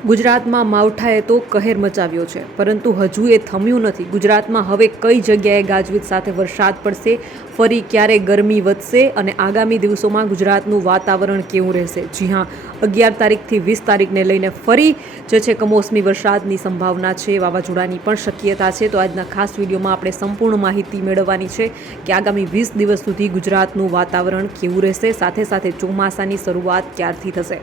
ગુજરાતમાં માવઠાએ તો કહેર મચાવ્યો છે, પરંતુ હજુ એ થમ્યું નથી. ગુજરાતમાં હવે કઈ જગ્યાએ ગાજવીજ સાથે વરસાદ પડશે? ફરી ક્યારે ગરમી વધશે અને આગામી દિવસોમાં ગુજરાતનું વાતાવરણ કેવું રહેશે? જી હા, અગિયાર તારીખથી વીસ તારીખને લઈને ફરી જે છે કમોસમી વરસાદની સંભાવના છે, વાવાઝોડાની પણ શક્યતા છે. તો આજના ખાસ વિડીયોમાં આપણે સંપૂર્ણ માહિતી મેળવવાની છે કે આગામી વીસ દિવસ સુધી ગુજરાતનું વાતાવરણ કેવું રહેશે? સાથે સાથે ચોમાસાની શરૂઆત ક્યારથી થશે?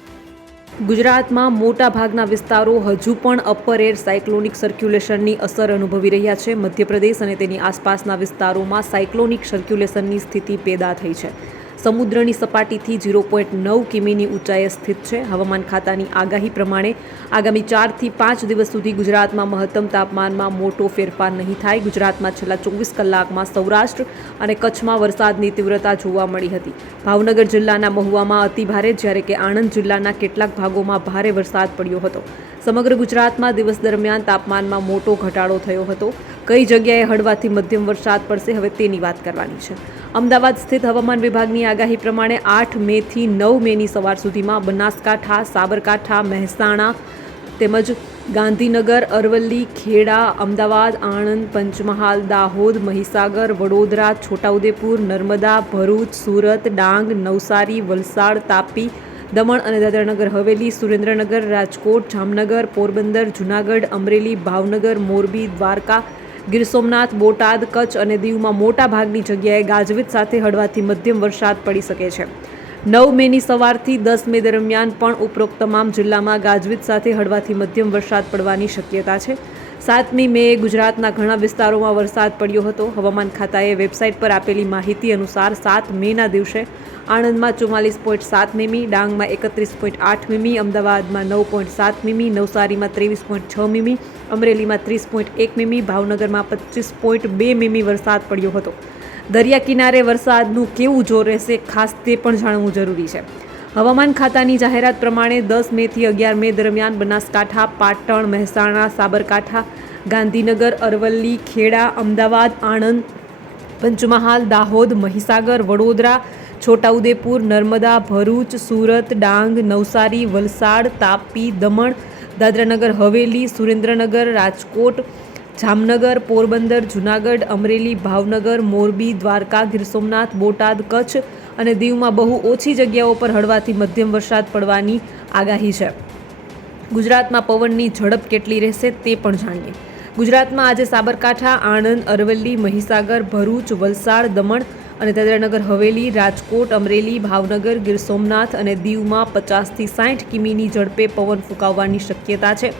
ગુજરાતમાં મોટાભાગના વિસ્તારો હજુ પણ અપર એર સાયક્લોનિક સર્ક્યુલેશનની અસર અનુભવી રહ્યા છે. મધ્યપ્રદેશ અને તેની આસપાસના વિસ્તારોમાં સાયક્લોનિક સર્ક્યુલેશનની સ્થિતિ પેદા થઈ છે. સમુદ્રની સપાટીથી ઝીરો પોઈન્ટ નવ કિમીની ઊંચાઈએ સ્થિત છે. હવામાન ખાતાની આગાહી પ્રમાણે આગામી ચારથી પાંચ દિવસ સુધી ગુજરાતમાં મહત્તમ તાપમાનમાં મોટો ફેરફાર નહીં થાય. ગુજરાતમાં છેલ્લા ચોવીસ કલાકમાં સૌરાષ્ટ્ર અને કચ્છમાં વરસાદની તીવ્રતા જોવા મળી હતી. ભાવનગર જિલ્લાના મહુવામાં અતિભારે જ્યારે કે આણંદ જિલ્લાના કેટલાક ભાગોમાં ભારે વરસાદ પડ્યો હતો. સમગ્ર ગુજરાતમાં દિવસ દરમિયાન તાપમાનમાં મોટો ઘટાડો થયો હતો. કઈ જગ્યાએ હળવાથી મધ્યમ વરસાદ પડશે, હવે તેની વાત કરવાની છે. અમદાવાદ સ્થિત હવામાન વિભાગની આગાહી પ્રમાણે આઠ મેથી નવ મેની સવાર સુધીમાં બનાસકાંઠા, સાબરકાંઠા, મહેસાણા તેમજ ગાંધીનગર, અરવલ્લી, ખેડા, અમદાવાદ, આણંદ, પંચમહાલ, દાહોદ, મહીસાગર, વડોદરા, છોટાઉદેપુર, નર્મદા, ભરૂચ, સુરત, ડાંગ, નવસારી, વલસાડ, તાપી, દમણ અને દાદરાનગર. હવેલી, સુરેન્દ્રનગર, રાજકોટ, જામનગર, પોરબંદર, જૂનાગઢ, અમરેલી, ભાવનગર, મોરબી, દ્વારકા ગીર સોમનાથ, બોટાદ, કચ્છ અને દીવમાં મોટા ભાગની જગ્યાએ ગાજવીજ સાથે હળવાથી મધ્યમ વરસાદ પડી શકે છે. નવ મેની સવારથી દસ મે દરમિયાન પણ ઉપરોક્ત તમામ જિલ્લામાં ગાજવીજ સાથે હળવાથી મધ્યમ વરસાદ પડવાની શક્યતા છે. સાતમી મે ગુજરાતના ઘણા વિસ્તારોમાં વરસાદ પડ્યો હતો. હવામાન ખાતાએ વેબસાઇટ પર આપેલી માહિતી અનુસાર સાત મેના દિવસે આણંદમાં ચુમ્માલીસ પોઈન્ટ સાત મીમી, ડાંગમાં એકત્રીસ પોઈન્ટ આઠ મીમી, અમદાવાદમાં નવ પોઈન્ટ સાત મીમી, નવસારીમાં ત્રેવીસ પોઈન્ટ છ મીમી, અમરેલીમાં ત્રીસ પોઈન્ટ એક મીમી, ભાવનગરમાં પચીસ પોઈન્ટ બે મીમી વરસાદ પડ્યો હતો. દરિયા કિનારે વરસાદનું કેવું જોર રહેશે ખાસ તે પણ જાણવું જરૂરી છે. હવામાન ખાતાની જાહેરાત પ્રમાણે દસ મેથી અગિયાર મે દરમિયાન બનાસકાંઠા, પાટણ, મહેસાણા, સાબરકાંઠા, ગાંધીનગર, અરવલ્લી, ખેડા, અમદાવાદ, આણંદ, પંચમહાલ, દાહોદ, મહીસાગર, વડોદરા, છોટાઉદેપુર, નર્મદા, ભરૂચ, સુરત, ડાંગ, નવસારી, વલસાડ, તાપી, દમણ, દાદરાનગર, હવેલી, સુરેન્દ્રનગર, રાજકોટ, જામનગર, પોરબંદર, જૂનાગઢ, અમરેલી, ભાવનગર, મોરબી, દ્વારકા, ગીર સોમનાથ, બોટાદ, કચ્છ અને દીવમાં બહુ ઓછી જગ્યાઓ પર હળવાથી મધ્યમ વરસાદ પડવાની આગાહી છે. ગુજરાતમાં પવનની ઝડપ કેટલી રહેશે તે પણ જાણીએ. ગુજરાતમાં આજે સાબરકાંઠા, આણંદ, અરવલ્લી, મહીસાગર, ભરૂચ, વલસાડ, દમણ અને દાદરાનગર, હવેલી, રાજકોટ, અમરેલી, ભાવનગર, ગીર સોમનાથ અને દીવમાં પચાસથી સાઠ કિમીની ઝડપે પવન ફૂંકાવવાની શક્યતા છે.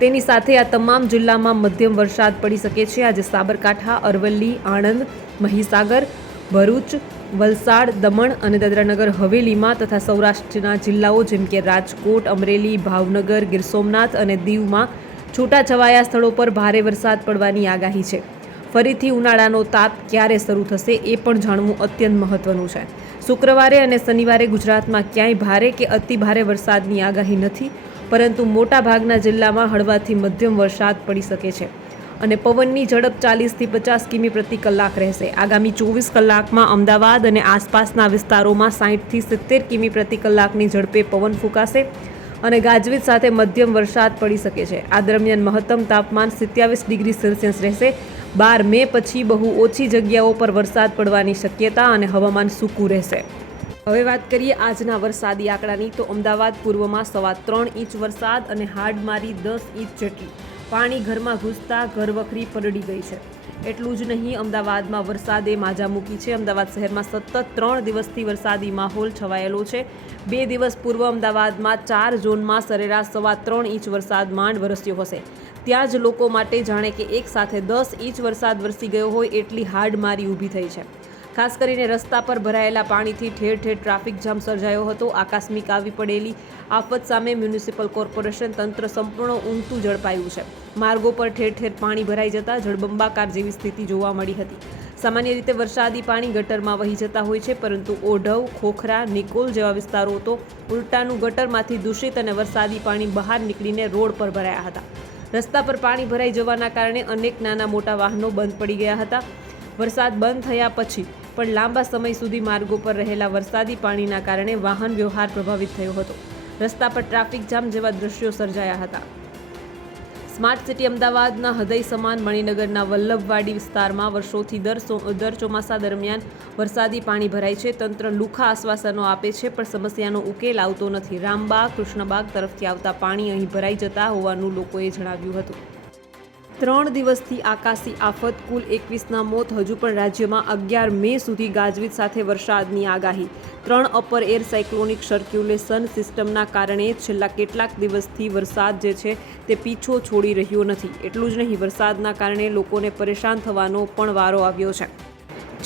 તેની સાથે આ તમામ જિલ્લામાં મધ્યમ વરસાદ પડી શકે છે. આજે સાબરકાંઠા, અરવલ્લી, આણંદ, મહીસાગર ભરૂચ, વલસાડ, દમણ અને દાદરાનગર હવેલીમાં તથા સૌરાષ્ટ્રના જિલ્લાઓ જેમ કે રાજકોટ, અમરેલી, ભાવનગર, ગીર સોમનાથ અને દીવમાં છૂટાછવાયા સ્થળો પર ભારે વરસાદ પડવાની આગાહી છે. ફરીથી ઉનાળાનો તાપ ક્યારે શરૂ થશે એ પણ જાણવું અત્યંત મહત્વનું છે. શુક્રવારે અને શનિવારે ગુજરાતમાં ક્યાંય ભારે કે અતિ ભારે વરસાદની આગાહી નથી, પરંતુ મોટાભાગના જિલ્લામાં હળવાથી મધ્યમ વરસાદ પડી શકે છે. અને પવનની ઝડપ ચાલીસથી પચાસ કિમી પ્રતિ કલાક રહેશે. આગામી ચોવીસ કલાકમાં અમદાવાદ અને આસપાસના વિસ્તારોમાં સાહીઠથી સિત્તેર કિમી પ્રતિ કલાકની ઝડપે પવન ફૂંકાશે અને ગાજવીજ સાથે મધ્યમ વરસાદ પડી શકે છે. આ દરમિયાન મહત્તમ તાપમાન સિત્યાવીસ ડિગ્રી સેલ્સિયસ રહેશે. બાર મે પછી બહુ ઓછી જગ્યાઓ પર વરસાદ પડવાની શક્યતા અને હવામાન સૂકું રહેશે. હવે વાત કરીએ આજના વરસાદી આંકડાની. તો અમદાવાદ પૂર્વમાં સવા ત્રણ ઇંચ વરસાદ અને હાડમારી દસ ઇંચ જેટલી. પાણી ઘરમાં ઘૂસતા ઘરવખરી પલળી ગઈ છે. એટલું જ નહીં, અમદાવાદમાં વરસાદે માજા મૂકી છે. અમદાવાદ શહેરમાં સતત ત્રણ દિવસથી વરસાદી માહોલ છવાયેલો છે. બે દિવસ પૂર્વ અમદાવાદમાં ચાર ઝોનમાં સરેરાશ સવા ત્રણ ઇંચ વરસાદ માંડ વરસ્યો હશે. ત્યાં જ લોકો માટે જાણે કે એક સાથે દસ ઇંચ વરસાદ વરસી ગયો હોય એટલી હાડમારી ઊભી થઈ છે. ખાસ કરીને રસ્તા પર ભરાયેલા પાણીથી ઠેર ઠેર ટ્રાફિક જામ સર્જાયો હતો. આકસ્મિક આવી પડેલી આફત સામે મ્યુનિસિપલ કોર્પોરેશન તંત્ર સંપૂર્ણ ઊંઘતું ઝડપાયું છે. માર્ગો પર ઠેર ઠેર પાણી ભરાઈ જતા જળબંબાકાર જેવી સ્થિતિ જોવા મળી હતી. સામાન્ય રીતે વરસાદી પાણી ગટરમાં વહી જતા હોય છે, પરંતુ ઓઢવ, ખોખરા, નિકોલ જેવા વિસ્તારો તો ઉલટાનું ગટરમાંથી દૂષિત અને વરસાદી પાણી બહાર નીકળીને રોડ પર ભરાયા હતા. રસ્તા પર પાણી ભરાઈ જવાના કારણે અનેક નાના મોટા વાહનો બંધ પડી ગયા હતા. વરસાદ બંધ થયા પછી પણ લાંબા સમય સુધી માર્ગો પર રહેલા વરસાદી પાણીના કારણે વાહન વ્યવહાર પ્રભાવિત થયો હતો. રસ્તા પર ટ્રાફિક જામ જેવા દ્રશ્યો સર્જાયા હતા. સ્માર્ટ સિટી અમદાવાદના હૃદય સમાન મણિનગરના વલ્લભવાડી વિસ્તારમાં વર્ષોથી દર દર ચોમાસા દરમિયાન વરસાદી પાણી ભરાય છે. તંત્ર લુખા આશ્વાસનો આપે છે, પણ સમસ્યાનો ઉકેલ આવતો નથી. રામબાગ, કૃષ્ણબાગ તરફથી આવતા પાણી અહીં ભરાઈ જતા હોવાનું લોકોએ જણાવ્યું હતું. ત્રણ દિવસથી આકાશી આફત, કુલ એકવીસના મોત, હજુ પણ રાજ્યમાં અગિયાર મે સુધી ગાજવીજ સાથે વરસાદની આગાહી. ત્રણ અપર એર સાયક્લોનિક સર્ક્યુલેશન સિસ્ટમના કારણે છેલ્લા કેટલાક દિવસથી વરસાદ જે છે તે પીછો છોડી રહ્યો નથી. એટલું જ નહીં, વરસાદના કારણે લોકોને પરેશાન થવાનો પણ વારો આવ્યો છે.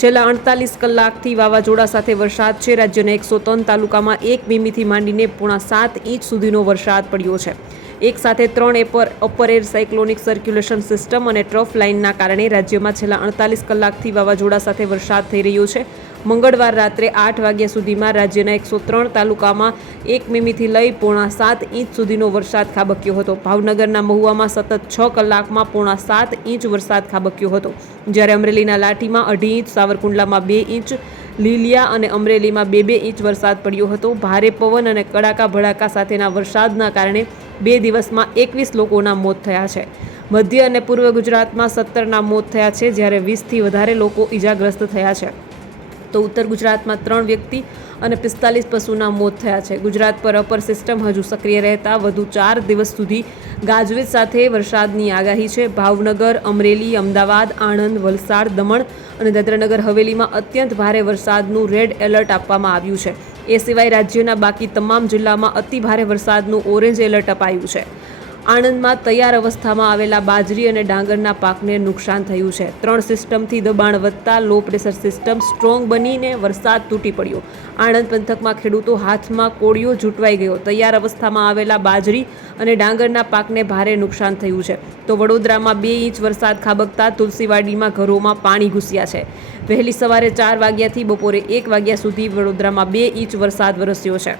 છેલ્લા અડતાલીસ કલાકથી વાવાઝોડા સાથે વરસાદ છે. રાજ્યના એકસો ત્રણ તાલુકામાં એક મીમીથી માંડીને પોણા સાત ઇંચ સુધીનો વરસાદ પડ્યો છે. એક સાથે ત્રણ upper upper air cyclonic circulation system અને ટ્રફ લાઇનના કારણે રાજ્યમાં છેલ્લા અડતાલીસ કલાકથી વાવાઝોડા સાથે વરસાદ થઈ રહ્યો છે. મંગળવાર રાત્રે આઠ વાગ્યા સુધીમાં રાજ્યના એકસો ત્રણ તાલુકામાં એક મીમીથી લઈ પોણા સાત ઇંચ સુધીનો વરસાદ ખાબક્યો હતો. ભાવનગરના મહુવામાં સતત છ કલાકમાં પોણા સાત ઇંચ વરસાદ ખાબક્યો હતો. જ્યારે અમરેલીના લાઠીમાં અઢી ઇંચ, સાવરકુંડલામાં બે ઇંચ, લીલિયા અને અમરેલીમાં બે બે ઇંચ વરસાદ પડ્યો હતો. ભારે પવન અને કડાકા ભડાકા સાથેના વરસાદના કારણે બે દિવસમાં એકવીસ લોકોના મોત થયા છે. મધ્ય અને પૂર્વ ગુજરાતમાં સત્તરના મોત થયા છે, જ્યારે વીસથી વધારે લોકો ઈજાગ્રસ્ત થયા છે. તો ઉત્તર ગુજરાતમાં ત્રણ વ્યક્તિ અને પિસ્તાલીસ પશુના મોત થયા છે. ગુજરાત પર અપર સિસ્ટમ હજુ સક્રિય રહેતા વધુ ચાર દિવસ સુધી ગાજવીજ સાથે વરસાદની આગાહી છે. ભાવનગર, અમરેલી, અમદાવાદ, આણંદ, વલસાડ, દમણ અને દાદરાનગર હવેલીમાં અત્યંત ભારે વરસાદનું રેડ એલર્ટ આપવામાં આવ્યું છે. એ સિવાય રાજ્યના બાકી તમામ જિલ્લામાં અતિ ભારે વરસાદનું ઓરેન્જ એલર્ટ અપાયું છે. આણંદમાં તૈયાર અવસ્થામાં આવેલા બાજરી અને ડાંગરના પાકને નુકસાન થયું છે. ત્રણ સિસ્ટમથી દબાણ વધતા લો પ્રેશર સિસ્ટમ સ્ટ્રોંગ બનીને વરસાદ તૂટી પડ્યો. આણંદ પંથકમાં ખેડૂતો હાથમાં કોળીઓ ઝૂંટવાઈ ગયો. તૈયાર અવસ્થામાં આવેલા બાજરી અને ડાંગરના પાકને ભારે નુકસાન થયું છે. તો વડોદરામાં બે ઇંચ વરસાદ ખાબકતા તુલસીવાડીમાં ઘરોમાં પાણી ઘૂસ્યા છે. વહેલી સવારે ચાર વાગ્યાથી બપોરે એક વાગ્યા સુધી વડોદરામાં બે ઇંચ વરસાદ વરસ્યો છે.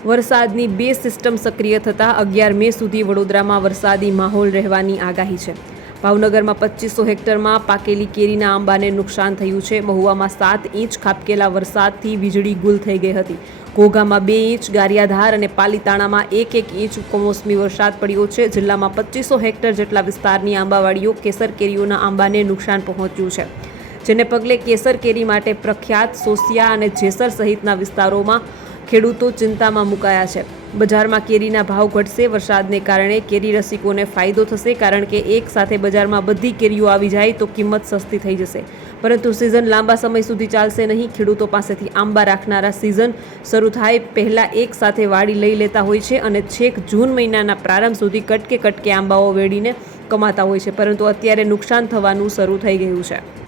વરસાદની બે સિસ્ટમ સક્રિય થતાં અગિયાર મે સુધી વડોદરામાં વરસાદી માહોલ રહેવાની આગાહી છે. ભાવનગરમાં પચીસો હેક્ટરમાં પાકેલી કેરીના આંબાને નુકસાન થયું છે. મહુવામાં સાત ઇંચ ખાબકેલા વરસાદથી વીજળી ગુલ થઈ ગઈ હતી. ઘોઘામાં બે ઇંચ, ગારિયાધાર અને પાલીતાણામાં એક એક ઇંચ કમોસમી વરસાદ પડ્યો છે. જિલ્લામાં પચીસો હેક્ટર જેટલા વિસ્તારની આંબાવાડીઓ કેસર કેરીઓના આંબાને નુકસાન પહોંચ્યું છે. જેને પગલે કેસર કેરી માટે પ્રખ્યાત સોસિયા અને જેસર સહિતના વિસ્તારોમાં ખેડૂતો ચિંતામાં મુકાયા છે. બજારમાં કેરીના ભાવ ઘટશે. વરસાદને કારણે કેરી રસિકોને ફાયદો થશે, કારણ કે એક સાથે બજારમાં બધી કેરીઓ આવી જાય તો કિંમત સસ્તી થઈ જશે. પરંતુ સિઝન લાંબા સમય સુધી ચાલશે નહીં. ખેડૂતો પાસેથી આંબા રાખનારા સિઝન શરૂ થાય. પહેલાં એક સાથે વાડી લઈ લેતા હોય છે અને છેક જૂન મહિનાના પ્રારંભ સુધી કટકે કટકે આંબાઓ વેડીને કમાતા હોય છે. પરંતુ અત્યારે નુકસાન થવાનું શરૂ થઈ ગયું છે.